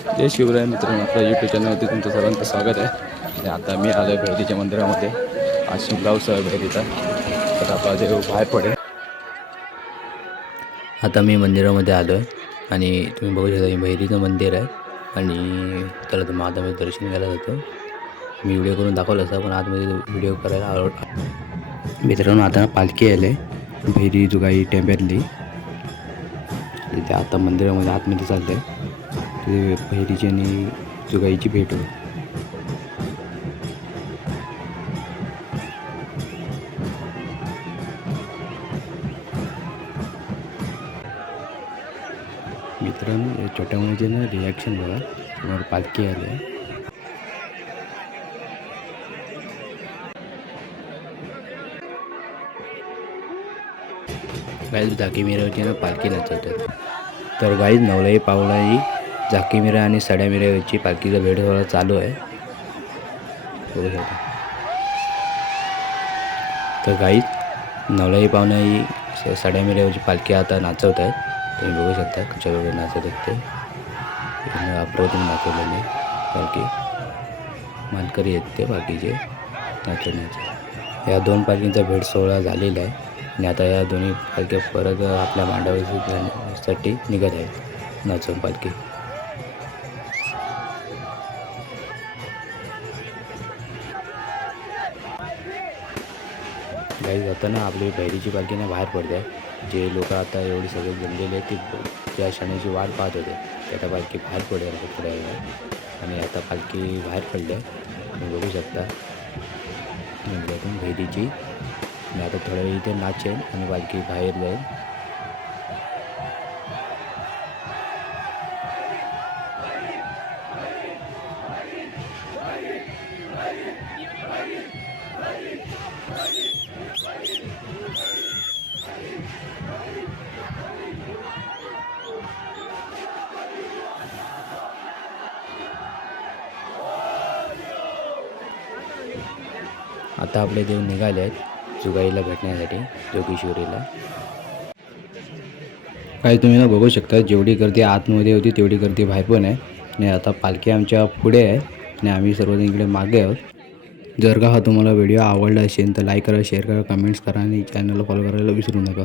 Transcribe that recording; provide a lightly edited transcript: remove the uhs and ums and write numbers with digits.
जय शिवराय मित्रांनो, आपल्या यूट्यूब चॅनलवरती तुमचं सर्वांचं स्वागत आहे. आणि आता मी आलो आहे भैरीच्या मंदिरामध्ये. आज शिमगावसह भैरीचा तर आपला देव बाहेर पडेल. आता मी मंदिरामध्ये आलो आहे आणि तुम्ही बघू शकता हे भैरीचं मंदिर आहे. आणि त्याला तर आता मी दर्शन घ्यायला जातो. मी व्हिडिओ करून दाखवलं असं, पण आतमध्ये व्हिडिओ करायला मित्रांनो आता पालखी आले भैरी जुगाई टेंब्यातली. तिथे आता मंदिरामध्ये आतमध्ये चाललं आहे. तिथे भैरीची आणि जुगाईची भेट होईल. मित्रांनो या छोट्या मुलीचे ना रिॲक्शन बघा, समोर पालखी आली आहे. गाईज झाकी मिऱ्यावरची ना पालखी नाचवतात. तर गाईज नवलाई पावलाई झाकी मिऱ्या आणि सड्या मिऱ्यावरची पालखीचा भेट सोहळा चालू आहे. बघू शकता. तर गाईज नवलाई पावलाई सड्या मिऱ्यावरची पालखी आता नाचवत आहेत. तुम्ही बघू शकता कशा वेळेला नाचत आहेत ते. अप्रतिम नाचवलेले पालखी मानकरी आहेत ते पालखीचे नाचवण्याचे. या दोन पालखींचा भेट सोहळा झालेला आहे आणि आता या दोन्ही पालख्या परत आपल्या मांडावरसाठी निघत आहेत नाचवून पालखी. गाईज आता ना आपली भैरीची पालखी ना बाहेर पडते आहे. जे लोक आता एवढे सगळे जमलेले आहेत ते ज्या क्षणाची वाट पाहत होते ते आता पालखी बाहेर पडेल थोड्या वेळात. आणि आता पालखी बाहेर पडली आहे, तुम्ही बघू शकता मंदिरातून भैरीची. आणि आता थोड्या वेळ इथे नाचेल आणि पालखी बाहेर जाईल. आता आपले देव निघाले आहेत जुगाईला भेटण्यासाठी जोगेश्वरीला. काही तुम्ही ना बघू शकता जेवढी गर्दी आतमध्ये होती तेवढी गर्दी बाहेर पण आहे. आणि आता पालखी आमच्या पुढे आहे आणि आम्ही सर्वजण इकडे मागे आहोत. जर का हा तुम्हाला व्हिडिओ आवडला असेल तर लाईक करा, शेअर करा, कमेंट्स करा आणि चॅनलला फॉलो करायला विसरू नका.